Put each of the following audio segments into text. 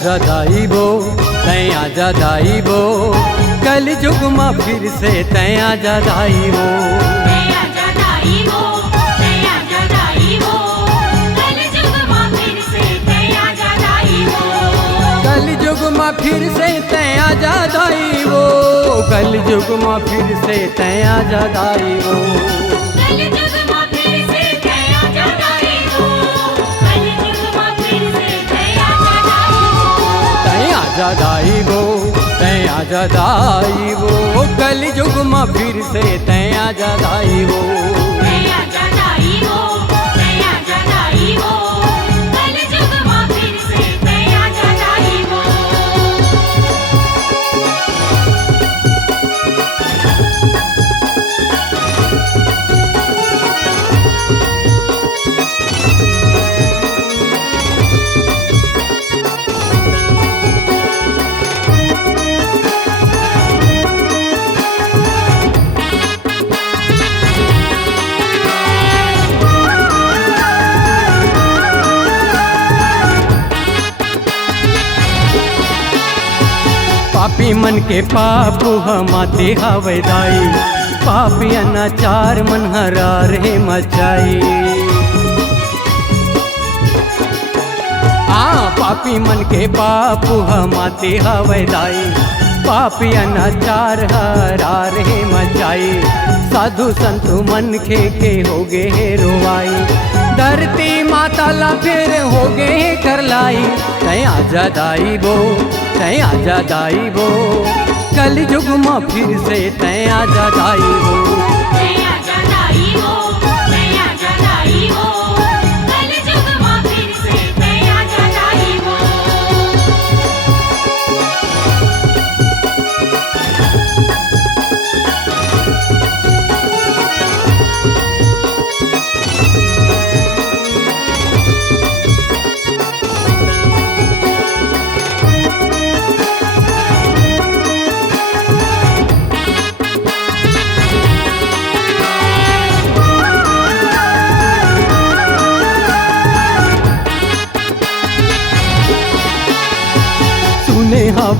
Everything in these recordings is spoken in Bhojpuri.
आजा दाई बो, तैं आजा दाई बो, कल जुग माँ फिर से तैं आजा दाई बो। कल जुग माँ फिर से तैं आजा दाई बो, कल जुग माँ फिर से तैं आजा दाई बो। आजा दाई बो, तैं आजा दाई बो, कल जुग माँ फिर से तैं आजा दाई बो। पापी मन के पाप हमाते हवे दाई, पापी अनाचार मन हरा रे मचाई। पापी मन के पाप हमाते हवे दाई, पापी अनाचार हरा रे मचाई। साधु संतु मन के हो गे रोवाई, धरती माता ला फिर हो गे करलाई। तैं आजा दाई बो, तैं आजा दाई बो, कल जुग माँ फिर से तैं आजा दाई बो।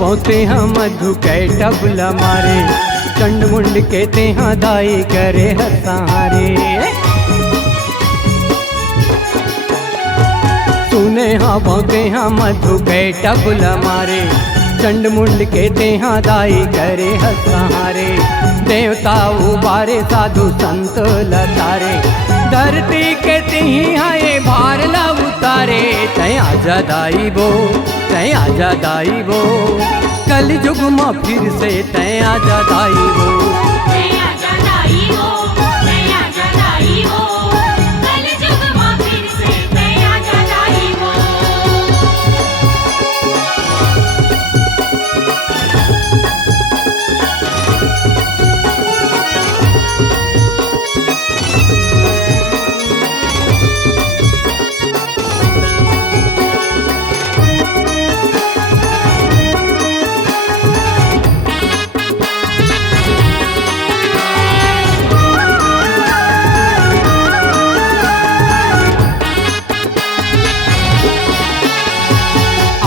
हवते हम मधु कै टबला मारे, चंड मुंड के तेहा दाई करे हसारे। सुने हवते हम मधु कै टबला मारे, चंड मुंड के तेहा दाई करे हसारे। देवता उबारे साधु संत लतारे, धरती के तिही आए भार ला उतारे। तैं आजा दाई बो, तैं आजा दाई बो, कल जुग माँ फिर से तैं आजा दाई बो।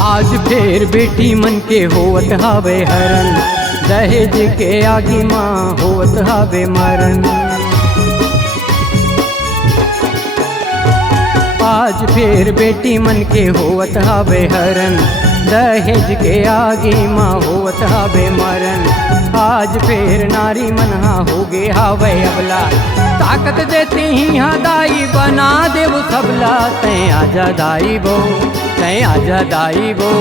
आज फिर बेटी मन के होवत हावे हरण, दहेज के आगे माँ होवत हावे मरण। आज फिर बेटी मन के होवत हावे हरण, दहेज के आगे माँ होवत हावे मरण। आज फिर नारी मन हो गे हावे अबला, ताकत देती ही हाँ दाई बना देव सबला। तैं आजा दाई बो, तैं आजा दाई बो,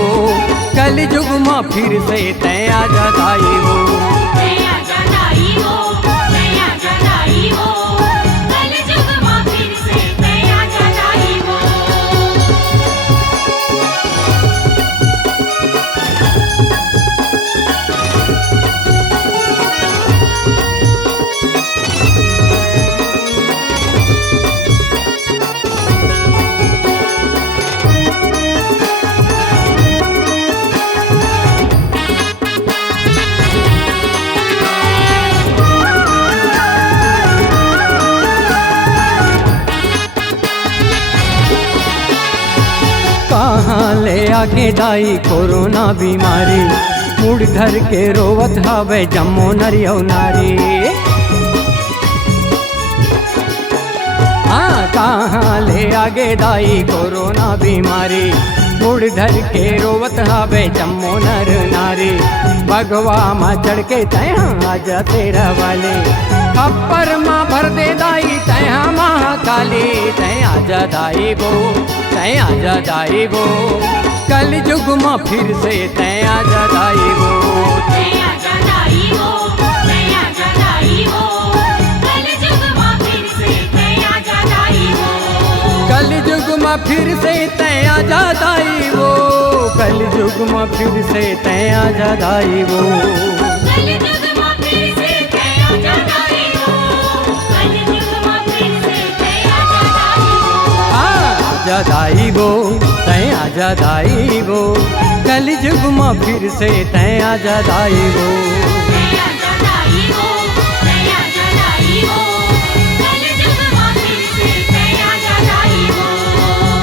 कल जुग माँ फिर से तैं आजा दाई बो। आगे दाई कोरोना बीमारी, मुड़ धर के रोवत हवे जम्मो नरियो नारी। हाँ कहाँ ले आगे दाई कोरोना बीमारी, मुड़ धर के रोवत हवे जम्मो नर नारी। भगवा माँ चढ़ के तैहा आजा तेरा वाले, खप्पर माँ भर दे दाई तैहा महाकाली। तै आजा दाई बो, तै आजा दाई बो, कल युग माँ फिर से तै आजा दाई बो। तै आजा दाई बो, तै आजा दाई बो, कल युग माँ फिर से तै आजा दाई बो। कल युग माँ फिर से तै आजा दाई बो, कल युग माँ फिर से तै आजा दाई बो। कल युग माँ फिर से तै आजा दाई बो, कल युग माँ फिर से तै आजा दाई बो। आजा दाई बो, तै आजा दाई बो, कल युग माँ फिर से तै आजा दाई बो। तै आजा दाई बो, तै आजा दाई बो, कल युग माँ फिर से तै आजा दाई बो।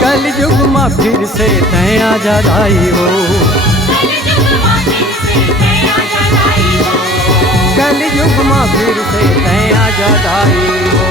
कल युग माँ फिर से तै आजा दाई बो, कल युग माँ फिर से तै आजा दाई बो। कल युग माँ फिर से तै आजा दाई बो।